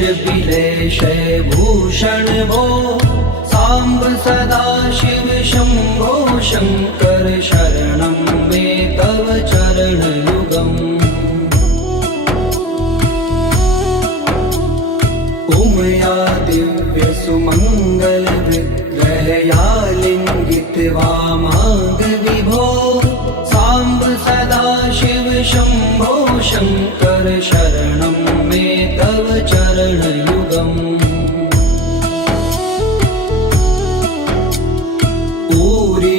विलेशय भूषण भो साम्ब सदा शिव शंभो शंकर शरणं मे तव चरणयुगम् उमया दिव्य सुमंगल विग्रहया लिंगित वामांग विभो साम्ब सदा शिव शंभो शंकर शरणं मे तव चरणयुगम् दूरी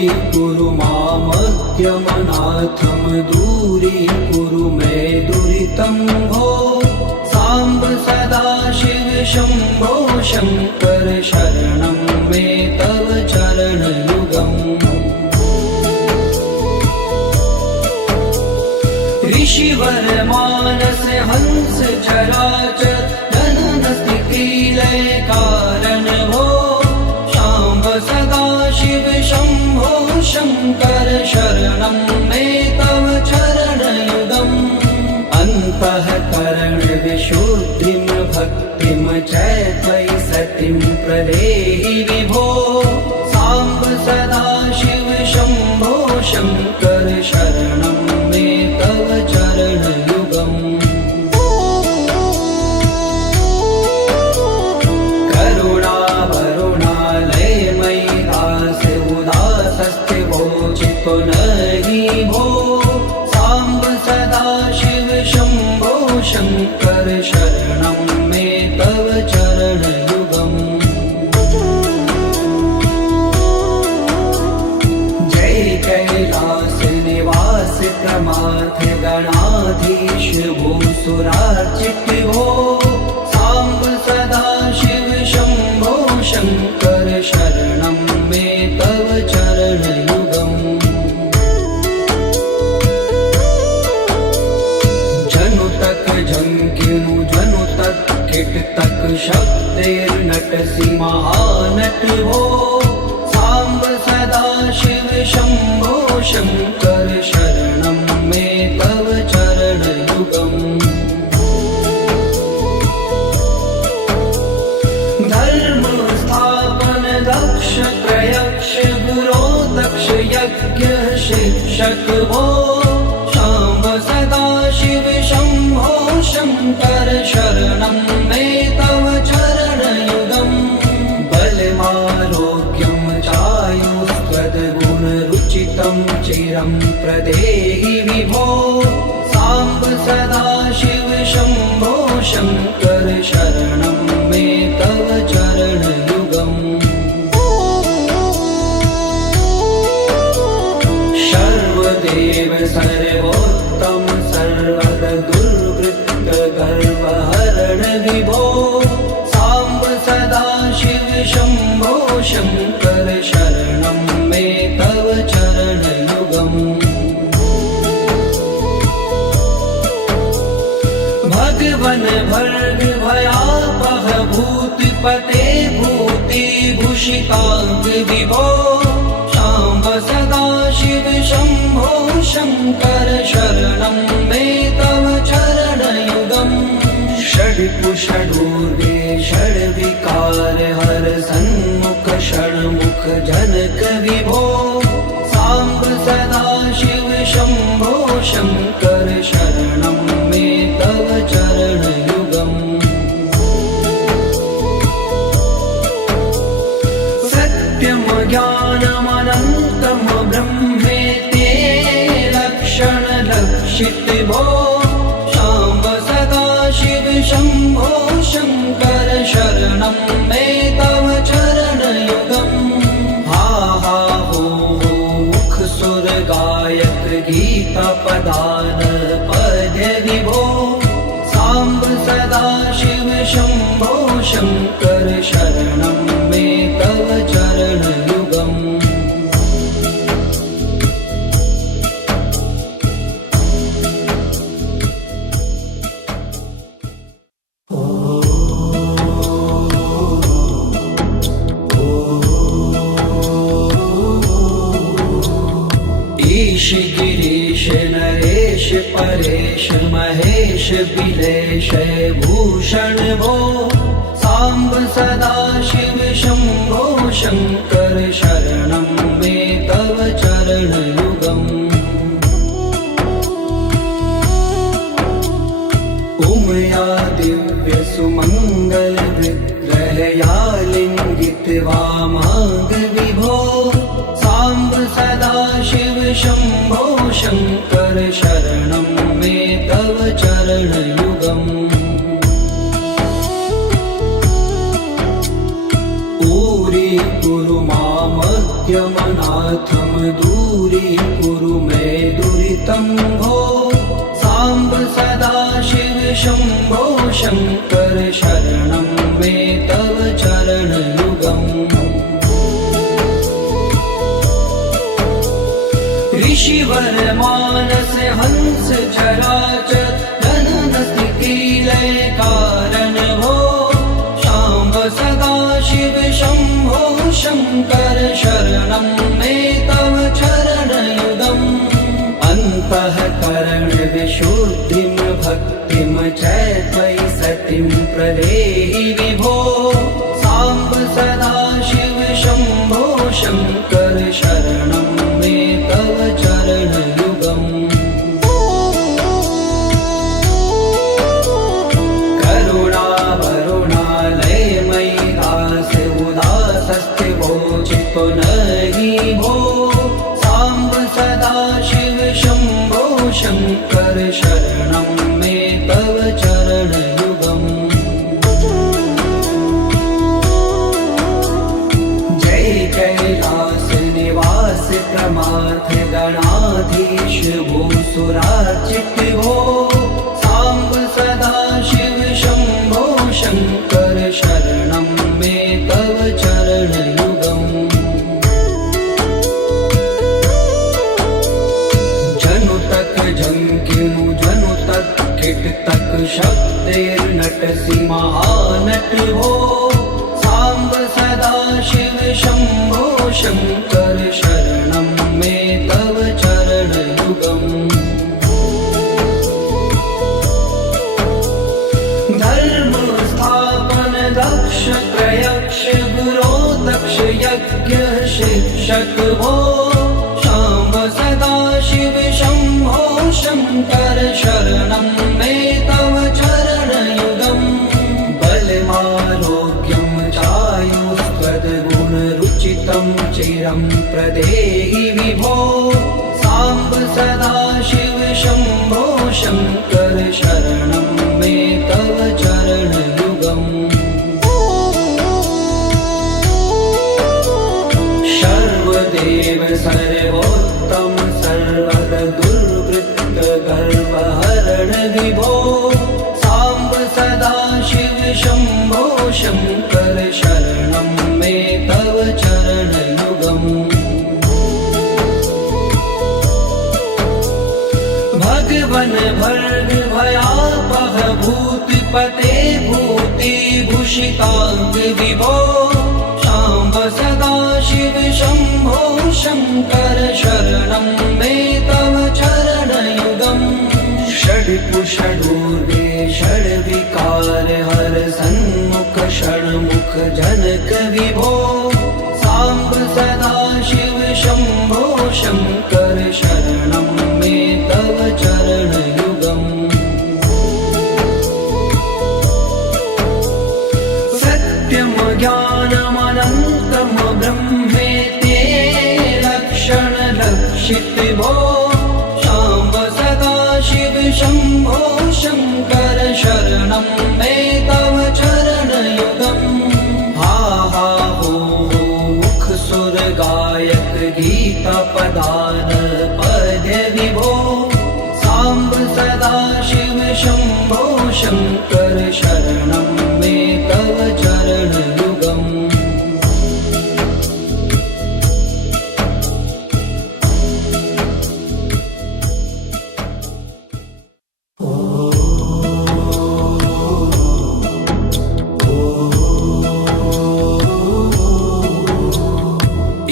मामद्यमनाथं दूरी कुरु मे दुरितं भो साम्ब सदा शिव शंभो शंकर शरणं मे तव चरणयुगम् ऋषिवर मानस हंस चराचर जनन स्थिति लय कारण भो शाम्ब सदा शिव शंभो शंकर शरणं मे तव चरणयुगम् अन्तःकरण विशुद्धिं भक्तिं च त्वयि सतिं प्रदेहि विभो साम्ब सदा शिव शंभो शंकर शरणं मे तव चरणयुगम् नहि भो साम्ब सदा शिव शंभो शंकर शरणं मे तव चरणयुगम् जय कैलास निवास प्रमाथ गणाधीश भूसुरार्चित भो साम्ब सदा शिव शंभो शंकर शरणं मे तव चरणयुगम् झंकिनु जनु तक किट तक शब्देर्नटसि महानट भो साम्ब सदा शिव शंभो शंकर शरणं मे तव चरणयुगम् धर्म स्थापन दक्ष प्रयक्ष गुरो दक्ष यज्ञ शिक्षक भो शाम्ब सदा शिव शंभो शंकर शरणं मे तव चरणयुगम् बलमारोग्यं चायुस्त्वद्गुणरुचितं चिरं प्रदेहि विभो साम्ब सदा शिव शंभो शंकर शरणं मे तव चरणयुगम् सर्वदेव सर्वोत्तम सर्वद दुर्वृत्त गर्वहरण विभो साम्ब सदा शिव शंभो शंकर शरणं मे तव चरणयुगम् भगवन भर्ग भयापह भूतिपते भूतिभूषितांग विभो साम्ब सदा शिव शंभो शंकर शरणं मे तव चरणयुगम् षड्कुषडूर्वे षड्विकार हर सन्मुख षण्मुख जनक विभो साम्ब सदा शिव शंभो शंकर शरणं मे तव चरणयुगम् सत्यं ज्ञानमनन्तं ब्रह्मेति लक्षण लक्षित भो शाम्ब सदा शिव शंभो शंकर शरणं मे तव चरणयुगम् हा हा हो मुख सुर गायक गीता पदान पद्य विभो साम्ब सदा शिव शंभो शंकर शरणं मे तव चरणयुगम् ईश गिरीश नरेश परेश महेश विलेश भूषण भो साम्ब सदाशिव शम्भो शङ्कर शरणं मे तव चरणयुगम् उमया दिव्य सुमङ्गल विग्रहया लिङ्गित वामाङ्ग विभो साम्ब सदाशिव शम्भो शङ्कर शरणं मे तव चरणयुगम् दूरी मामद्यमनाथं दूरीकुरु मे दुरितं भो साम्ब सदाशिव शम्भो शङ्कर शरणं मे तव चरणयुगम् ऋषिवर मानस हंस चराचर जनन स्थिति लय कारण भो शाम्ब सदाशिव शम्भो शङ्कर शरणं मे तव चरणयुगम् अन्तःकरण विशुद्धिं भक्तिं च त्वयि सतिं प्रदेहि विभो साम्ब सदाशिव शम्भो शङ्कर शरणं मे तव चरणयुगम् चितो नहि भो साम्ब सदाशिव शम्भो शङ्कर शरणं मे तव चरणयुगम् जय कैलास निवास प्रमाथ गणाधीश भूसुरार्चित भो साम्ब सदाशिव शम्भो शङ्कर शरणं मे तव चरणयुगम् जंकिनु जनु तक किट तक शब्देर्नटसि महानट हो साम्ब सदाशिव शम्भो शङ्कर शरणं मे तव चरणयुगम् धर्म स्थापन दक्ष प्रयक्ष गुरो दक्ष यज्ञ शिक्षक हो शाम्ब सदाशिव शम्भो शङ्कर शरणं मे तव चरणयुगम् बलमारोग्यं चायुस्त्वद्गुणरुचितं चिरं प्रदेहि विभो साम्ब सदाशिव शम्भो शङ्कर शरणं मे तव चरणयुगम् सर्वदेव सर्वोत्तम सर्वद दुर्वृत्त गर्वहरण विभो साम्ब सदाशिव शम्भो शङ्कर शरणं मे तव चरणयुगम् भगवन भर्ग भयापह भूतिपते भूतिभूषिताङ्ग विभो साम्ब सदाशिव शम्भो शङ्कर शरणं मे तव चरणयुगम् षड्पुषडूर्वे षड्विकार हर सन्मुख षण्मुख जनक विभो साम्ब सदाशिव शम्भो शङ्कर शरणं मे तव चरणयुगम् सत्यं ज्ञानमनन्तं ब्रह्मेते लक्षणलक्षित भो साम्ब सदाशिव शम्भो शङ्कर शरणं मे तव चरणयुगम् हा हा हो मुख सुर गायक गीता पदान पद्य विभो साम्ब सदाशिव शम्भो शङ्कर शरणं मे तव चरणयुगम्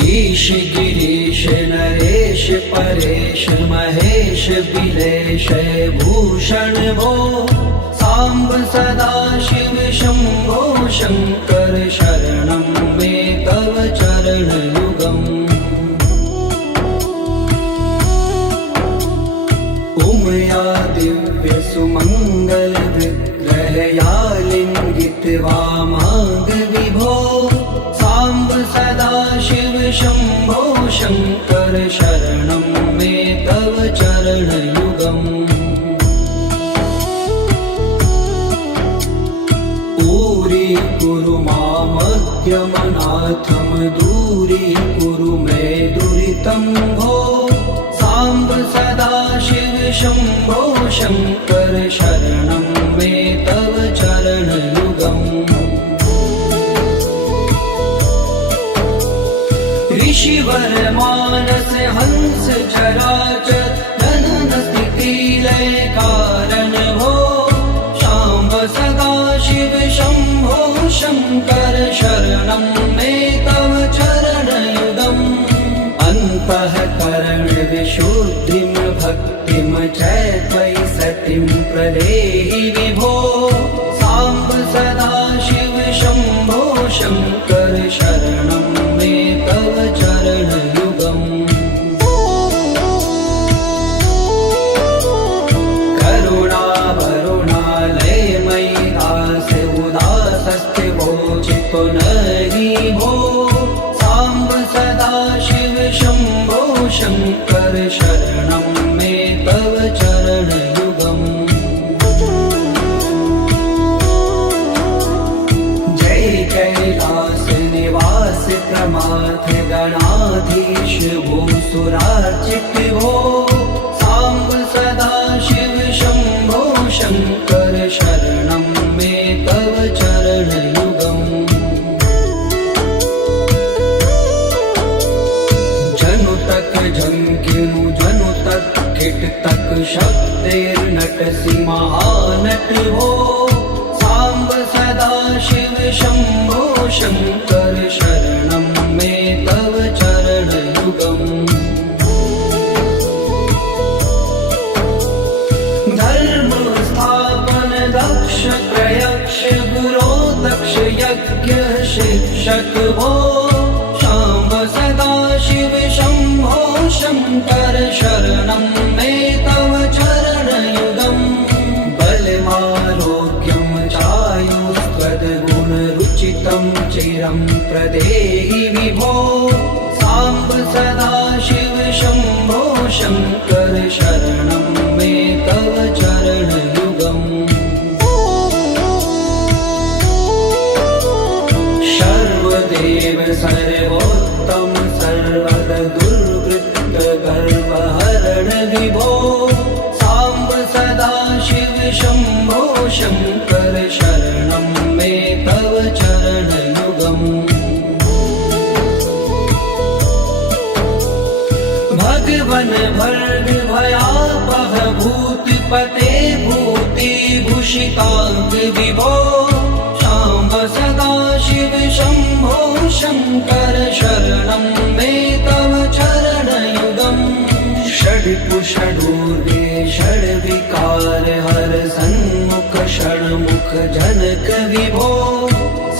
ईश गिरीश नरेश परेश महेश बिलेश भूषण भो सांब सदा शिव शंभो शंकर शरणं मे तव चरणयुगम् उमया दिव्य सुमंगल विग्रहया लिंगित वामांग विभो सांब सदा शिव शंभो शंकर शरणं मे तव चरणयुगम् कुरु मामज्ञमनाथं दूरीकुरु मे दुरितं भो सांब सदा शिव शंभो शंकर शरणं मे तव चरणयुगम् ऋषिवर मानस हंस चराचर जनन स्थिति लय कारण भो शाम्ब सदा शिव शंभो शंकर शरणं मे तव चरणयुगम् अन्तःकरण विशुद्धिं भक्तिं च त्वयि सतिं प्रदेहि विभो सांब सदा शिव शंभो शंकर शरणं मे तव चरणयुगम् नरि भो सांब सदा शिव शंभो शंकर शरणं मे तव चरणयुगम् जय कैलास निवास प्रमाथ गणाधीश भूसुरार्चित भो सांब सदा शिव शंभो शंकर शरणं मे तव चरणयुगम् झंकिनु जनु तक किट तक शब्देर्नटसि महानट हो सांब सदा शिव शंभो शंकर शरणं मे तव चरणयुगम् धर्म स्थापन दक्ष प्रयक्ष गुरो दक्ष यज्ञ शिक्षक हो सांब सदा शिव शंभो शंकर शरणं मे तव चरणयुगम् बलमारोग्यं चायुस्त्वद्गुणरुचितं चिरं प्रदेहि विभो सांब सदा शिव शंभो शंकर शरणं मे तव चरणयुगम् सर्वदेव सर्वोत्तम सर्वद दुर्वृत्त गर्वहरण विभो सांब सदा शिव शंभो शंकर शरणं मे तव चरणयुगम् भगवन भर्ग भयापह भूतपते भूतिभूषितांग विभो सांब सदा शिव शंभो शंकर शरणं मे तव चरणयुगम् षड्कुषडूर्वे षड्विकार हर सन्मुख षण्मुख जनक विभो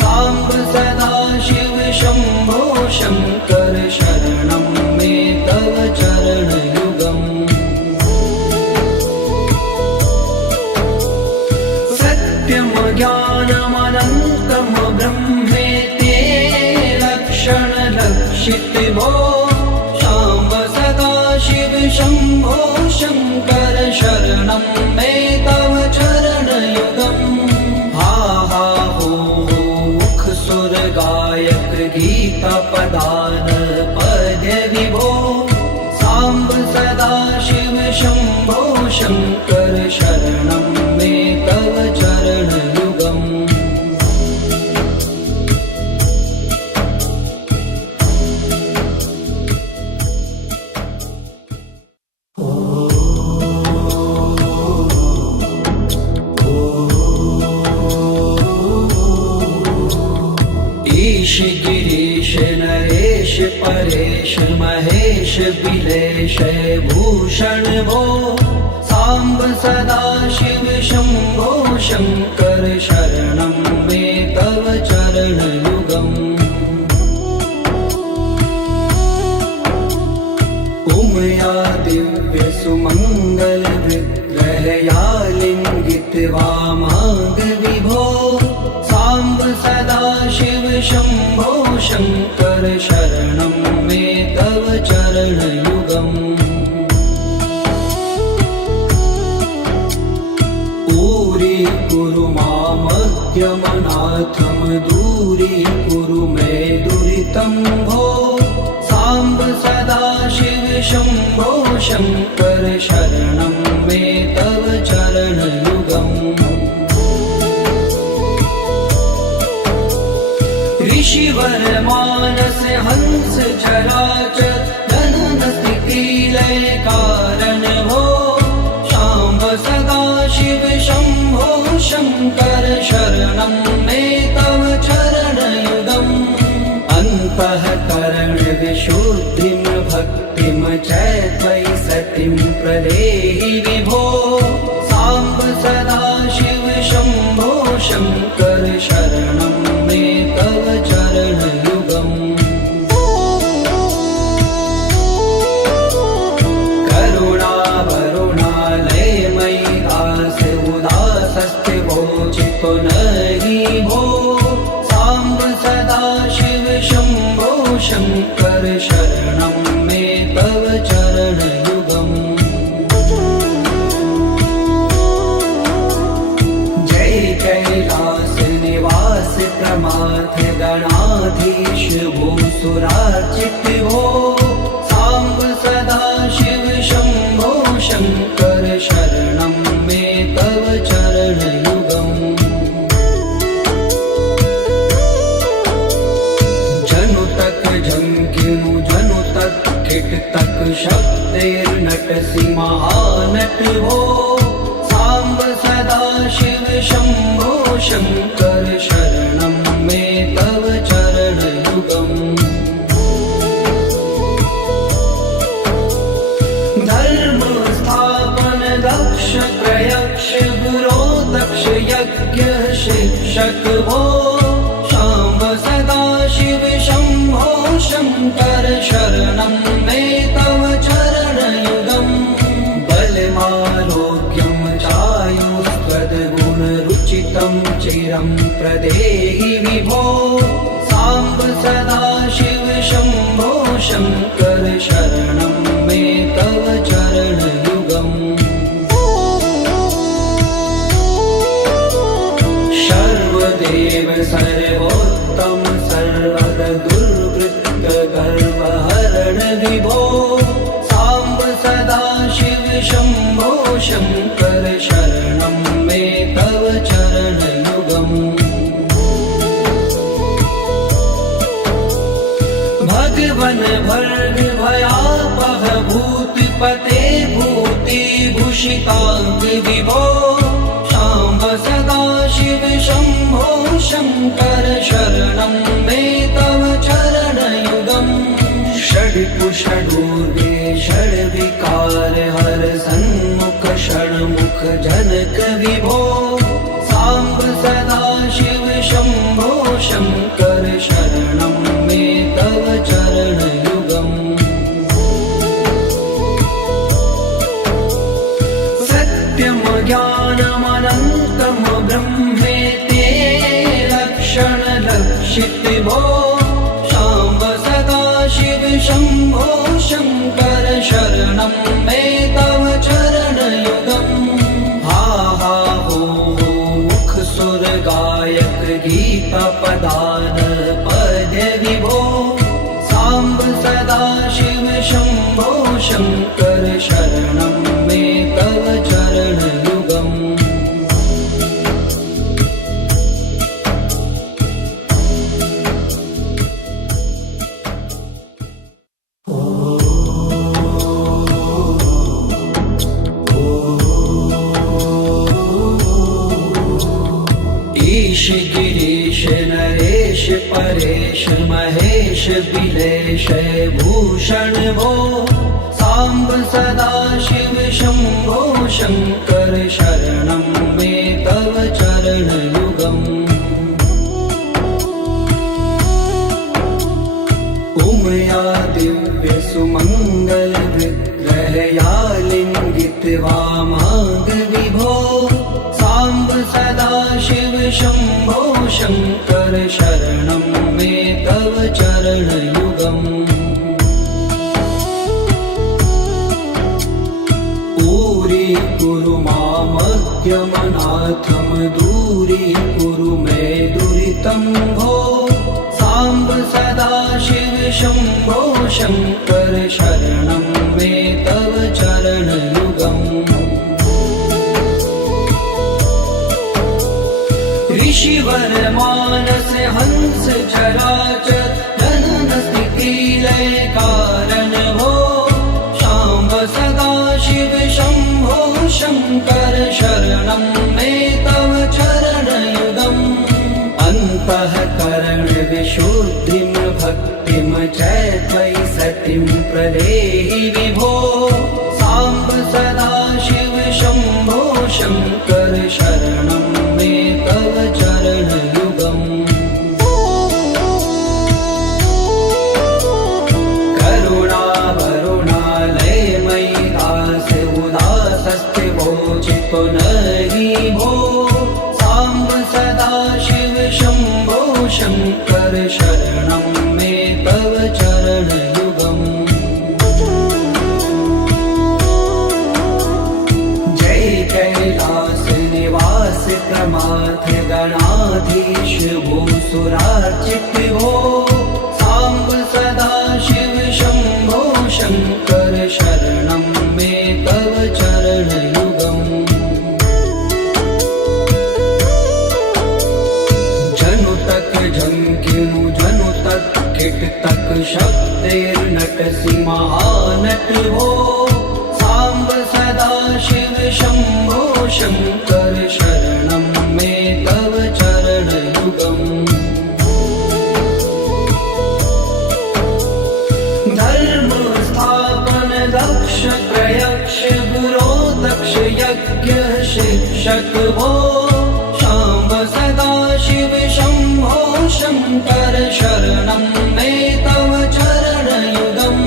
सांब सदा शिव शंभो शंकर शरणं मे तव चरणयुगम् सत्यं ज्ञानमनन्तं ब्रह्मेते लक्षण लक्षित भो सांब सदा शिव शंभो शंकर शरणं मे तव चरणयुगम् हा हा हो मुख सुर गायक गीता पदान पद्य विभो सांब सदा शिव शंभो शंकर शरणं मे तव चरणयुगम् गिरीश नरेश परेश महेश बिलेश भूषण भो सांब सदा शिव शंभो शंकर शरणं मे तव चरणयुगम् उमया दिव्य सुमंगल विग्रहया लिंगित वामांग विभो सांब सदा शिव शंभो शंकर शरणं मे तव चरणयुगम् दूरी मामद्यमनाथम दूरी कुरु मे दुरितं भो सांब सदा शिव शंभो शंकर शरणं मे तव चरणयुगम् ऋषिवर मानस हंस चराचर जनन स्थिति लय कारण भो सांब सदा शिव शंभो शंकर शरणं मे तव चरणयुगम् अन्तःकरण विशुद्धिं भक्तिं च त्वयि सतिं प्रदेहि विभो सांब सदा शिव शंभो शंकर शरणं मे तव चरणयुगम् नहीं भो सांब सदा शिव शंभो शंकर शरणं मे तव चरणयुगम् जय कैलास निवास प्रमाथ गणाधीश भूसुरार्चित भो सांब सदा शिव शंभो शंकर शरणं मे तव चरणयुगम् झंकिनु जनु तक किट तक शब्दैर्नटसि महानट भो सांब सदा शिव शंभो शंकर शरणं मे तव चरणयुगम् धर्म स्थापन दक्ष प्रयक्ष गुरो दक्ष यज्ञ शिक्षक भो सांब सदा शिव शंभो शंकर शरणं मे तव चरणयुगम् बलमारोग्यं चायुस्त्वद्गुणरुचितं चिरं प्रदेहि विभो सांब सदा शिव शंभो शंकर शरणं मे तव चरणयुगम् सर्वदेव सर्वोत्तम सर्वद दुर्वृत्त गर्वहरण विभो सांब सदा शिव शंभो शंकर शरणं मे तव चरणयुगम् भगवन भर्ग भयापह भूतिपते भूतिभूषितांग विभो सांब सदा शिव शंभो शंकर शरणं मे तव चरणयुगम् षड्कुषडूर्वे षड्विकार हर सन्मुख षण्मुख जनक विभो सांब सदा शिव शंभो शंकर शरणं मे तव चरणयुगम् सत्यम ज्ञानमनन्तं ब्रह्मेते लक्षण लक्षित भो सांब सदा शिव शंभो शंकर शरणं मे तव चरणयुगम् हा हा हो मुख सुर गायक गीता पदान पद्य विभो सांब सदा शिव शंभो शंकर शरणं मे तव चरणयुगम् महेश बिलेश भूषण भो सांब सदा शिव शंभो शंकर शरणं मे तव चरण युगम् उमया दिव्य सुमंगल विग्रहया लिंगित वामांग विभो सांब सदा शिव शंभो शंकर शरणं मे तव चरण युगम् ऊरी कुरु मामज्ञमनाथम दूरी कुरु मे दुरितं भो सांब सदा शिव शंभो शंकर शरणं मे तव चरण युगम् ऋषिवर मानस हंस चराचर जनन स्थिति लय कारण भो शाम्ब सदा शिव शंभो शंकर शरणं मे तव चरण युगम् अन्तःकरण विशुद्धिं भक्तिं च त्वयि सतिं प्रदेहि विभो सांब सदा शिव शंभो शंकर शरणं मे तव चरण युगम् करुणा वरुणालय मयि दास उदासस्थिवोचितो नहि भो सांब सदा शिव शंभो शंकर शरणं मे तव चरण युगम् जय कैलास निवास प्रमाथ गणाधीश भूसुरार्चित भो सांब सदा शिव शंभो शंकर शरणं मे तव चरण युगम् जनु तक झंकिनु जनु तक किट तक शब्दैर्नटसि महानट भो सांब सदा शिव शंभो शंकर शरणं मे तव चरण युगम् धर्म स्थापन दक्ष प्रयक्ष गुरो दक्ष यज्ञ शिक्षक भो शाम्ब सदा शिव शंभो शंकर शरणं मे तव चरण युगम्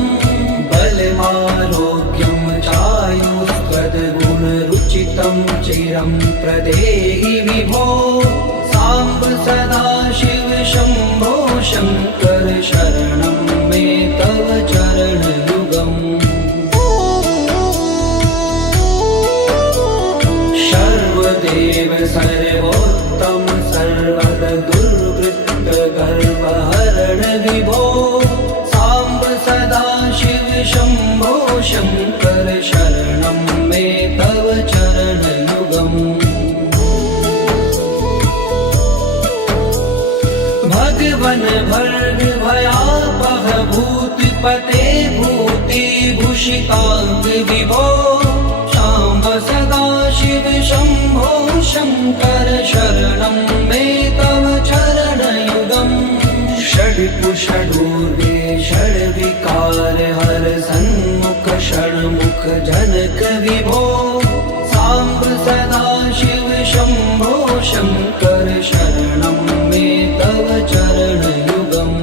बलमारोग्यं चायुस्त्वद्गुणरुचितं चिरं प्रदेहि विभो सांब सदा शिव शंभो शंकर शरणं मे तव चरण युगम् सर्वदेव सर्वोत्तम सर्वद दुर्वृत्त गर्वहरण विभो सांब सदा शिव शंभो शंकर शरणं मे तव चरण युगम् भगवन भर्ग भयापह भूतिपते भूति भूषितांग विभो शाम्ब सदा शिव शंभो शंकर शरणं मे तव चरण युगम् षड्पुषडूर्वे षड्विकार हर सन्मुख षण्मुख जनक विभो सांब सदा शिव शंभो शंकर शरणं मे तव चरण युगम्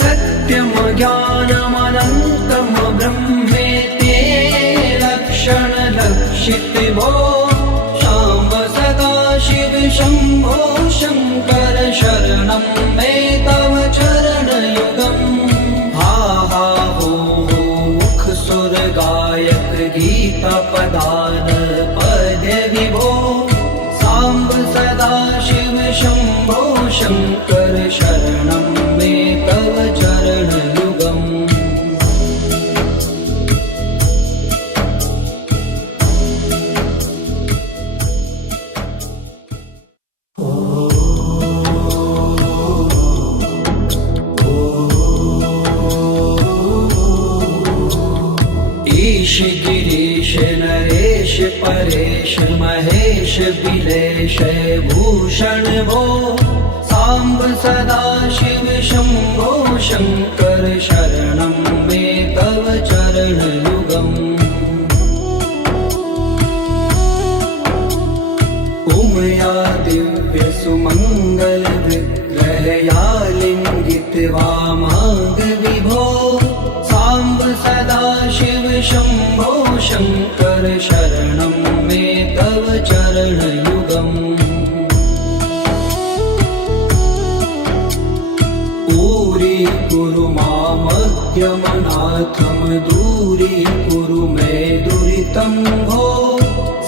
सत्यम ज्ञानमनन्तं ब्रह्मेति लक्षण लक्षित भो शाम्ब सदा शिव शंभो शंकर शरणं मे तव चरण युगम् हा हा हो मुख सुर गायक गीता पदान पद विभो सांब सदा शिव शंभो शंकर शरणं मे तव चरण युगम् विलेशय भूषण भो साम्ब सदाशिव शम्भो शङ्कर शरणं मे तव चरणयुगम् उमया दिव्य सुमङ्गल विग्रहया लिङ्गित वामाङ्ग विभो साम्ब सदाशिव शम्भो शङ्कर शरणं मे तव चरणयुगम् दूरी मामज्ञमनाथं दूरीकुरु मे दुरितं भो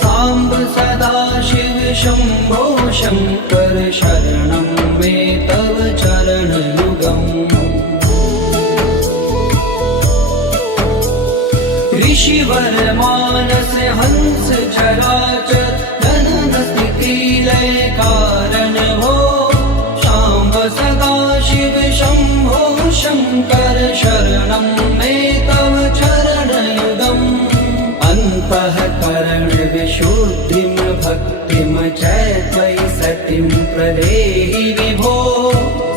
साम्ब सदाशिव शम्भो शङ्कर शरणं मे तव चरणयुगम् ऋषिवर मानस हंस चराचर जनन स्थिति लय कारण भो शाम्ब सदाशिव शम्भो शङ्कर शरणं मे तव चरणयुगम् अन्तःकरण विशुद्धिं भक्तिं च त्वयि सतिं प्रदेहि विभो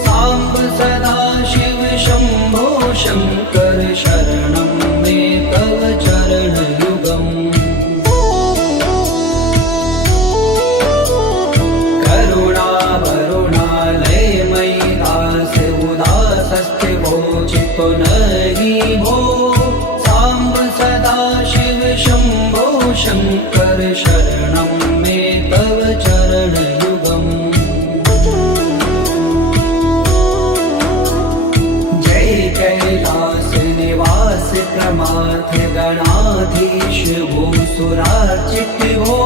साम्ब सदाशिव शम्भो शङ्कर शरणं मे तव चरणयुगम् चित्तो नहि भो साम्ब सदाशिव शम्भो शङ्कर शरणं मे तव चरणयुगम् जय कैलास निवास प्रमाथ गणाधीश भूसुरार्चित भो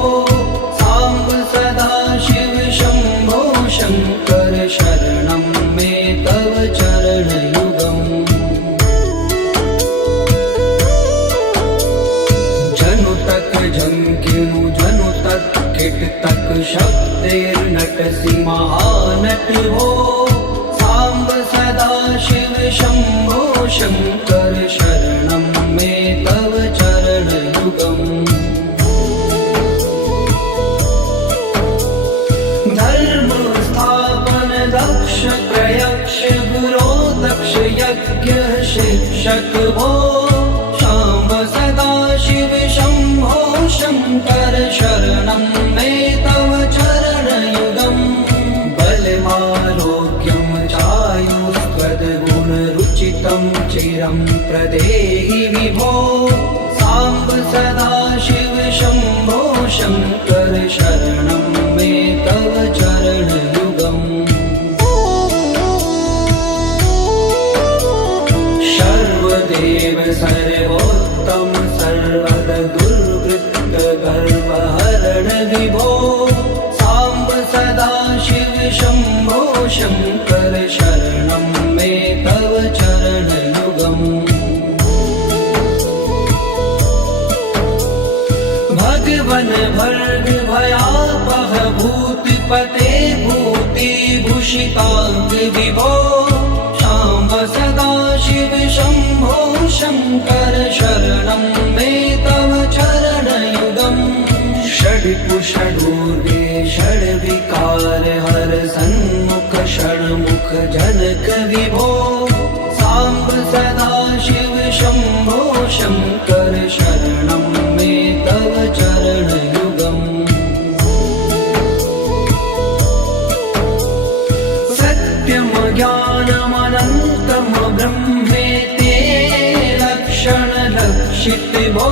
साम्ब सदाशिव शम्भो शङ्कर शरणं मे तव चरणयुगम् जनु तक झंकिनु जनु तक किट तक शब्देर्नटसि महानट हो साम्ब सदाशिव शम्भो शङ्कर शरणं मे तव चरणयुगम् धर्म स्थापन दक्ष प्रयक्ष गुरो दक्ष यज्ञ शिक्षक भो शाम्ब सदाशिव शम्भो शङ्कर शरणं मे तव चरणयुगम् बलमारोग्यं चायुस्त्वद्गुणरुचितं चिरं प्रदेहि विभो साम्ब सदाशिव शम्भो शङ्कर शरणं मे तव चरणयुगम् सर्वदेव सर्वोत्तम सर्वद दुर्वृत्त गर्वहरण विभो साम्ब सदाशिव शम्भो शङ्कर शरणं मे तव चरणयुगम् भगवन भर्ग भयापह भूतिपते भूतिभूषिताङ्ग विभो शाम्ब सदाशिव शम्भो शङ्कर शरणं मे तव चरणयुगम् षड्कुषडूर्वे षड्विकार हर सन्मुख षण्मुख जनक विभो साम्ब सदाशिव शम्भो शङ्कर शरणं मे तव चरणयुगम् सत्यं ज्ञानमनन्तं ब्रह्मेति लक्षणलक्षित भो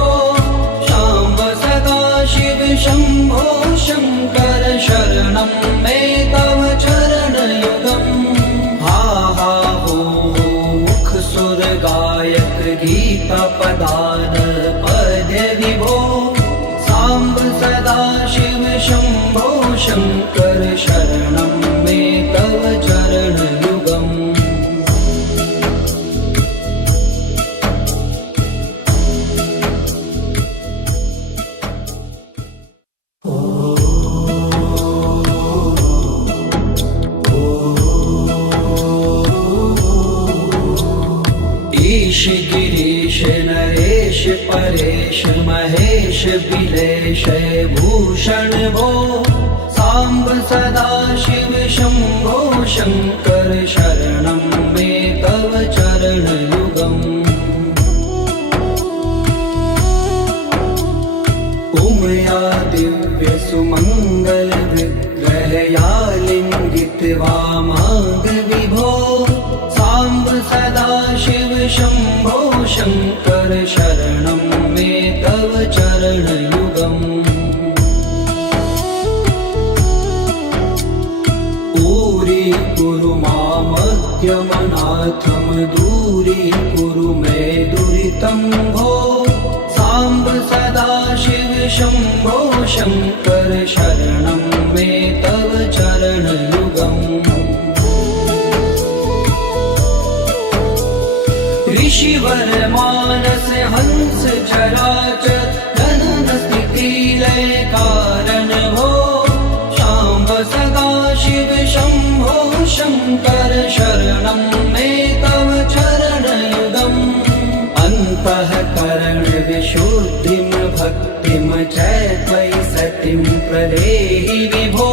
शाम्ब सदाशिव शम्भो शङ्कर शरणं मे तव चरणयुगम् हा हा हो मुख सुर गायक गीता पदान पद्य विभो साम्ब सदाशिव शम्भो शङ्कर शरणं मे तव चरणयुगम् परेश महेश बिलेश भूषण भो सांब सदा शिव शंभो शंकर शरणं मे तव चरणयुगम् उमया दिव्य सुमंगल विग्रहया लिंगित वामांग विभो सांब सदा शिव शंभो शंकर शरणं मे तव चरणयुगम् कुरु मामद्यमनाथं दूरीकुरु मे दुरितं भो सांब सदा शिव शंभो शंकर शरणं मे तव चरणयुगम् ऋषिवर मानस हंस चराचर जनन स्थिति लय कारण भो सांब सदा शिव शंभो शंकर शरणं मे तव चरणयुगम् अन्तःकरण विशुद्धिं भक्तिं च त्वयि सतिं प्रदेहि विभो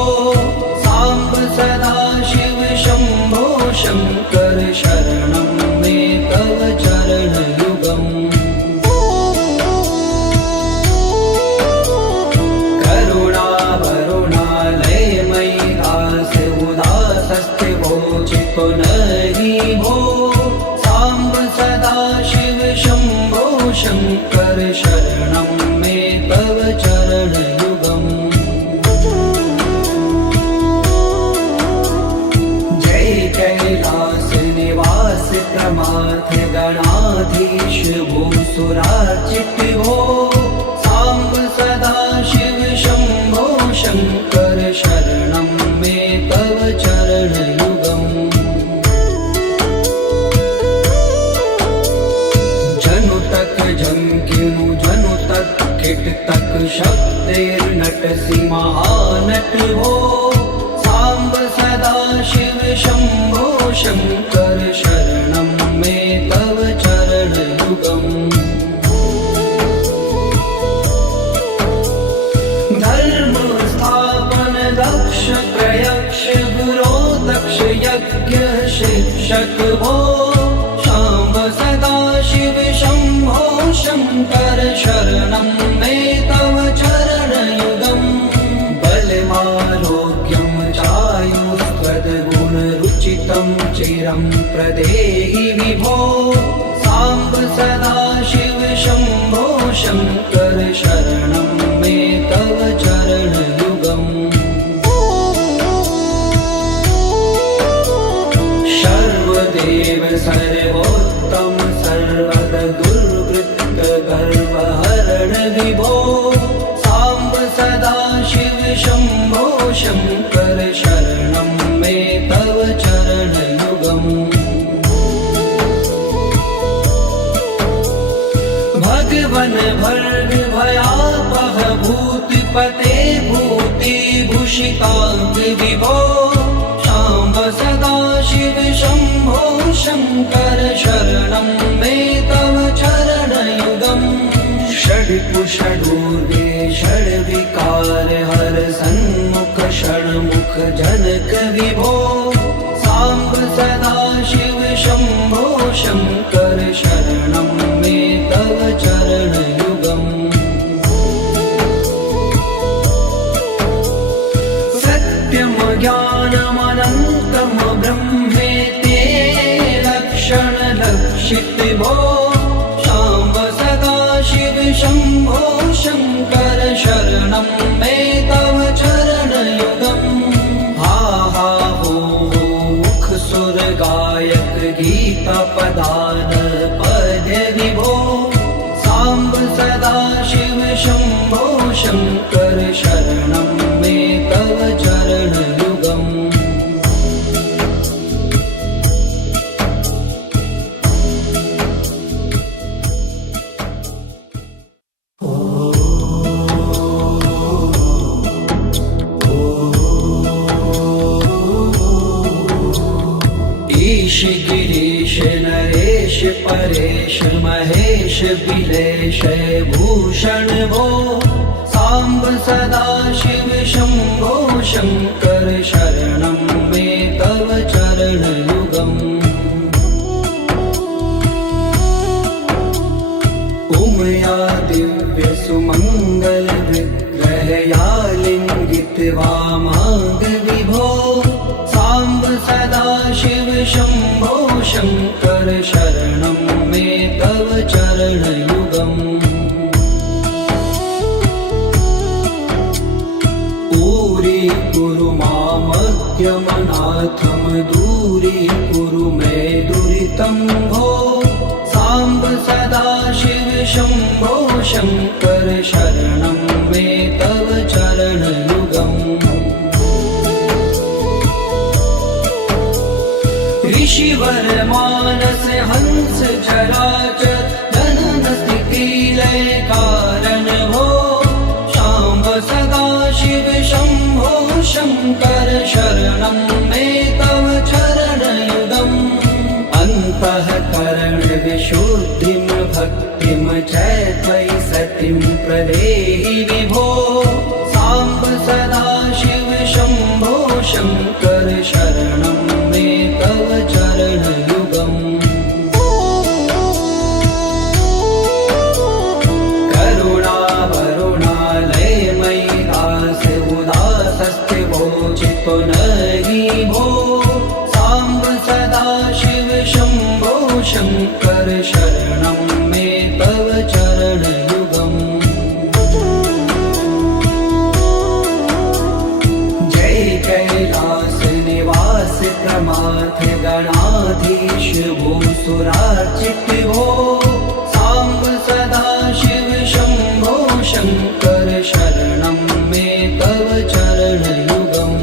सांब सदा शिव शंभो शंकर शरणं मे तव चरणयुगम् पुनरि भो सांब सदा शिव शंभो शंकर शरणं मे तव चरणयुगम् जय कैलास निवास प्रमाथ गणाधीश भूसुरार्चित भो सांब सदा शिव शंभो शंकर शरणं मे तव चरणयुगम् जंकिनु जनु तक किट तक शब्देर्नटसि महानट हो सांब सदा शिव शंभो शंकर शरणं मे तव चरणयुगम् धर्म स्थापन दक्ष प्रयक्ष गुरो दक्ष यज्ञ शिक्षक भो सांब सदा शिव शंभो शंकर शरणं मे तव चरणयुगम् बलमारोग्यं चायुस्त्वद्गुणरुचितं चिरं प्रदेहि विभो सांब सदा शिव शंभो शंकर शरणं मे तव चरणयुगम् सर्वदेव सर्वोत्तम सर्वद दुर्वृत्त गर्वहरण विभो सांब सदा शिव शंभो शंकर शरणं मे तव चरणयुगम् भगवन भर्ग भयापह भूतिपते भूतिभूषितांग विभो सांब सदा शिव शंभो शंकर शरणं मे तव चरणयुगम् षड्कुषडूर्वे षड्विकार हर सन्मुख षण्मुख जनक विभो सांब सदा शिव शंभो शंकर शरणं मे तव चरणयुगम् सत्यम ज्ञानमनन्तं ब्रह्मेते लक्षण लक्षित भो सांब सदा शिव शंभो शंकर शरणं मे तव चरणयुगम् हा हा हो मुख सुर गायक गीता पदान पद विभो सांब सदा शिव शंभो शंकर शरणं मे तव चरणयुगम् ईश गिरीश नरेश परेश महेश बिलेश भूषण भो सांब सदा शिव शंभो शंकर शरणं मे तव चरणयुगम् उमया दिव्य सुमंगल विग्रहया लिंगित वामांग विभो सांब सदा शिव शंभो शंकर शरणं मे तव चरणयुगम् कुरु मामज्ञमनाथं दूरीकुरु मे दुरितं भो सांब सदा शिव शंभो शंकर शरणं मे तव चरणयुगम् ऋषिवर मानस हंस चराचर जनन स्थिति लय कारण भो सांब सदा शिव शंभो शंकर शरणं मे तव चरणयुगम् अन्तःकरण विशुद्धिं भक्तिं च त्वयि सतिं प्रदेहि विभो सांब सदा शिव शंभो शंकर शरणं मे तव चरणयुगम् चितो नहि भो सांब सदा शिव शंभो शंकर शरणं मे तव चरणयुगम् जय कैलास निवास प्रमाथ गणाधीश भूसुरार्चित भो सांब सदा शिव शंभो शंकर शरणं मे तव चरणयुगम्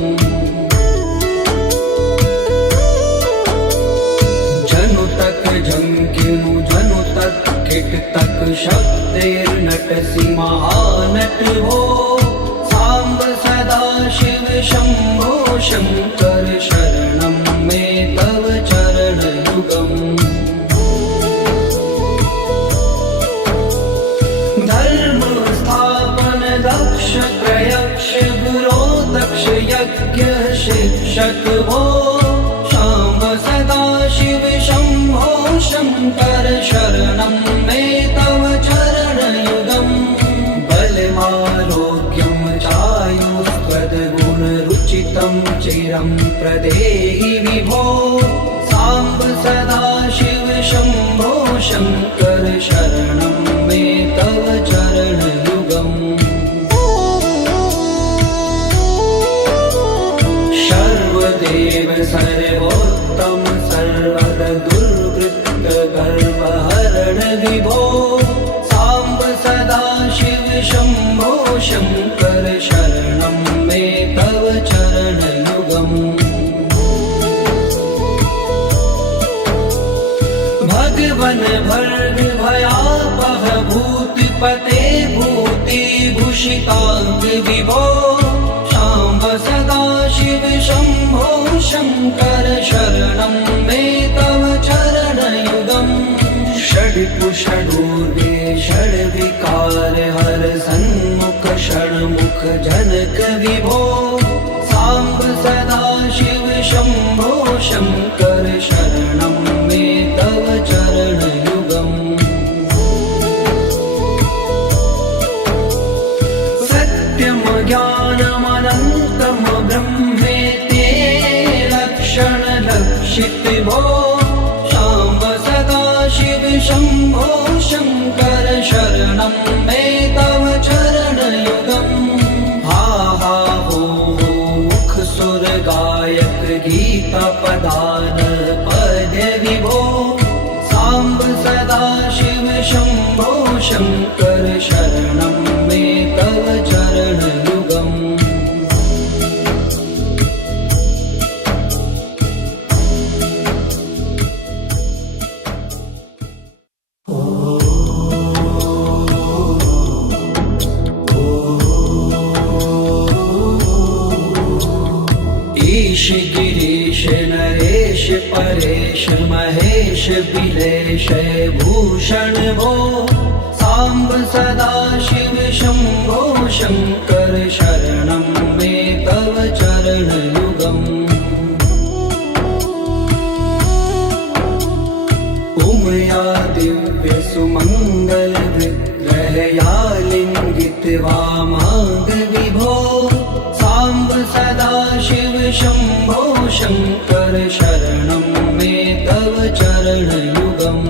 झंकिनु जनु तक किट तक शब्दैर्नटसि महानट हो सांब सदा शिव शंभो शंकर शरणं मे तव चरणयुगम् धर्म स्थापन दक्ष प्रयक्ष गुरो दक्ष यज्ञ शिक्षक भो सांब सदा शिव शंभो शंकर शरणं मे तव चरणयुगम् बलमारोग्यं चायुष्पदगुणरुचितं चिरं प्रदेहि विभो सांब सदा शिव शंभो शंकर शरणं मे तव चरणयुगम् सर्वदेव सर्वोत्तम सर्वद दुर्वृत्त गर्वहरण विभो सांब सदा शिव शंभो शंकर शरणं मे तव चरणयुगम् भगवन भर्ग भयापह भूतिपते भूतिभूषितांग विभो सांब सदा शिव शंभो शंकर शरणं मे तव चरणयुगम् षड्कुषडूर्वे षड्विकार हर सन्मुख षण्मुख जनक विभो सांब सदा शिव शंभो शंकर शरणं मे तव चरणयुगम् सत्यम ज्ञानमनन्तं ब्रह्मेति लक्षण लक्षित भो सांब सदा शिव शंभो शंकर शरणं मे तव चरणयुगम् हा हा हो मुख सुर गायक गीता पदान पद विभो सांब सदा शिव शंभो शंकर शरणं मे तव चरणयुगम् ईश गिरीश नरेश परेश महेश बिलेश भूषण भो सांब सदा शिव शंभो शंकर शरणं मे तव चरण युगम् उमया दिव्य सुमंगल विग्रहया लिंगित वामांग विभो सांब सदा शिव शंभो शंकर शरणं मे तव चरण युगम्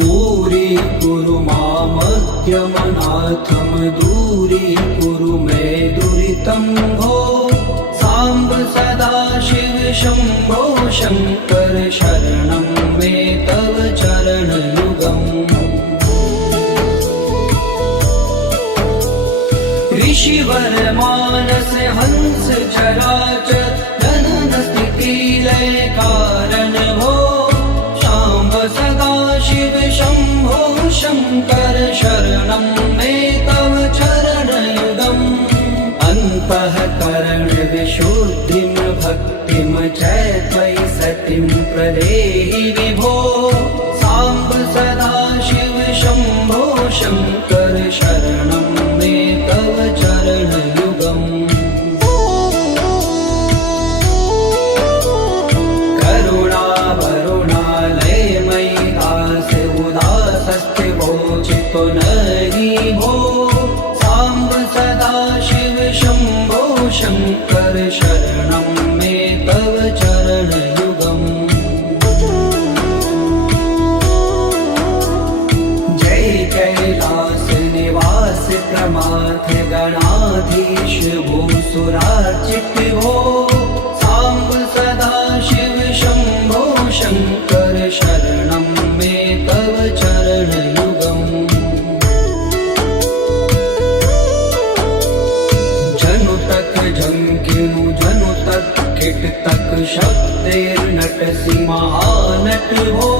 पूरी कुरु मामद्यमनाथम दूरी कुरु मे दुरितं भो सांब सदा शिव शंभो शंकर शरणं मे तव चरण युगम् ऋषिवर मानस हंस चराचर जनन स्थिति लय कारण भो शाम्ब सदा शिव शंभो शंकर शरणं मे तव चरण युगम् अन्तःकरण विशुद्धिं भक्तिं च त्वयि सतिं प्रदेहि विभो सांब सदा शिव शंभो शंकर शरणं मे तव चरण युगम् करुणा वरुणालय मयि दास उदासस्ते वोचितो नहि भो सांब सदा शिव शंभो शंकर शरणं मे तव चरण युगम् जय कैलास निवास प्रमाथ गणाधीश भूसुरार्चित भो सांब सदा शिव शंभो शंकर शरणं मे तव चरण युगम् जनु तक झंकिनु जनु तक किट तक शब्देर्नटसि महानट भो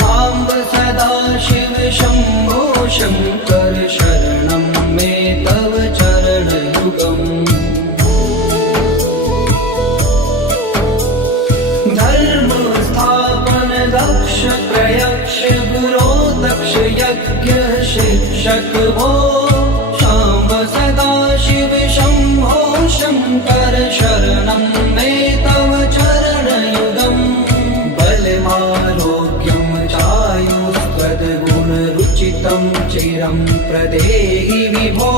सांब सदा शिव शंभो शंकर शरणं मे तव चरण युगम् धर्म स्थापन दक्ष प्रयक्ष गुरो दक्ष यज्ञ शिक्षक भो शाम्ब सदा शिव शंभो शंकर शरणं मे तव चरण युगम् बलमारोग्यं चायुस्त्वद्गुणरुचितं चिरं प्रदेहि विभो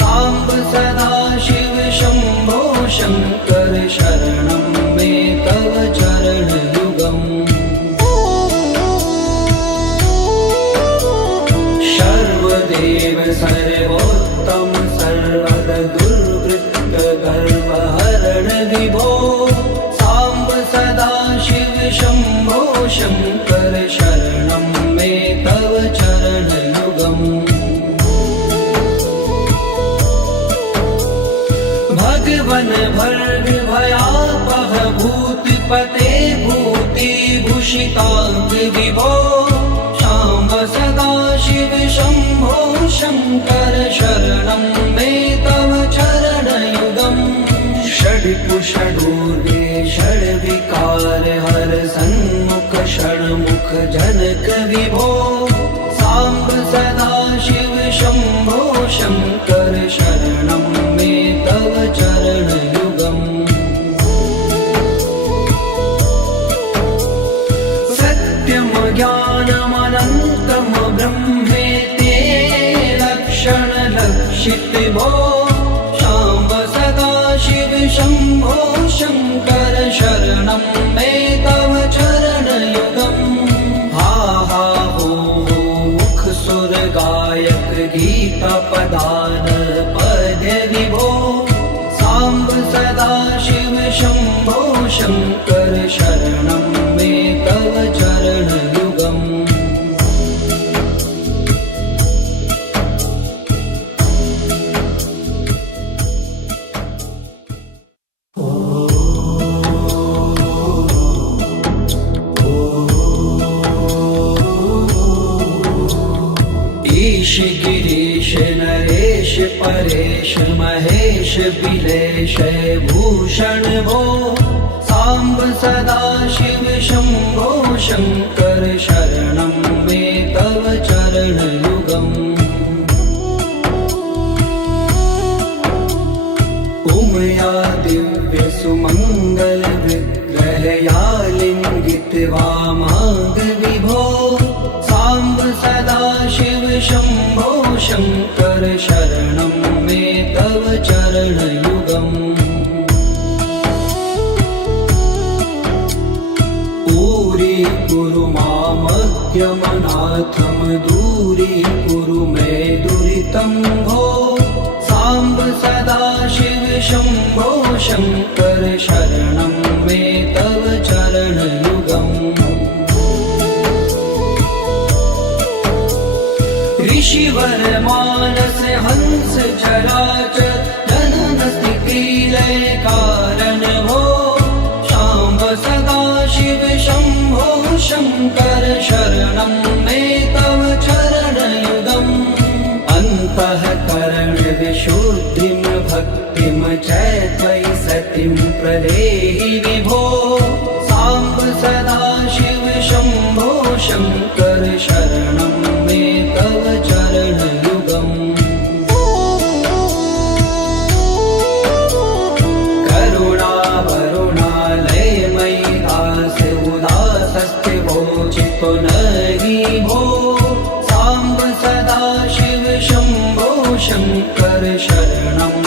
सांब सदा शिव शंभो शंकर शरणं मे तव चरण युगम् सर्वदेव सर्वोत्तम सर्वद दुर्वृत्त गर्वहरण विभो सांब सदा शिव शंभो शंकर शरणं मे तव चरण युगम् भगवन भर्ग भयापह भूतिपते भूति भूषितांग विभो शाम्ब सदा शिव शंभो शंकर शरणं मे तव चरण युगम् षड्कुषडूर्वे षड्विकार हर सन्मुख षण्मुख जनक विभो सांब सदा शिव शंभो शंकर शरणं मे तव चरण युगम् सत्यम ज्ञानमनन्तम ब्रह्मेते लक्षण लक्षित भो शाम्ब सदा शिव शंभो शंकर शरणं मे तव चरण युगम् हा हा हो मुख सुर गायक गीता पदान पद्य विभो सांब सदा शिव शंभो शंकर शरणं मे तव चरण युगम् ईश गिरीश नरेश परेश महेश बिलेश भूषण भो सांब सदाशिव शंभो शंकर शरणं मे तव चरणयुगम् उमया दिव्य सुमंगल विग्रहया लिंगित वामांग विभो सांब सदाशिव शंभो शंकर शरणं मे तव चरणयुगम् दूरी मामज्ञमनाथम दूरी कुरु मे दुरितं भो सांब सदाशिव शंभो शंकर शरणं मे तव चरणयुगम् ऋषिवर मानस हंस चराचर जनन स्थिति लय कारण भो सांब सदाशिव शंभो शंकर शरणं मे तव चरणयुगम् अन्तःकरण विशुद्धिं भक्तिं च त्वयि सतिं प्रदेहि विभो सांब सदाशिव शंभो शंकर शरणं मे तव चरणयुगम् करुणा वरुणालयमयि दास उदासस्ते वोचितो नहि भो सांब सदाशिव शंभो शंकर शरणं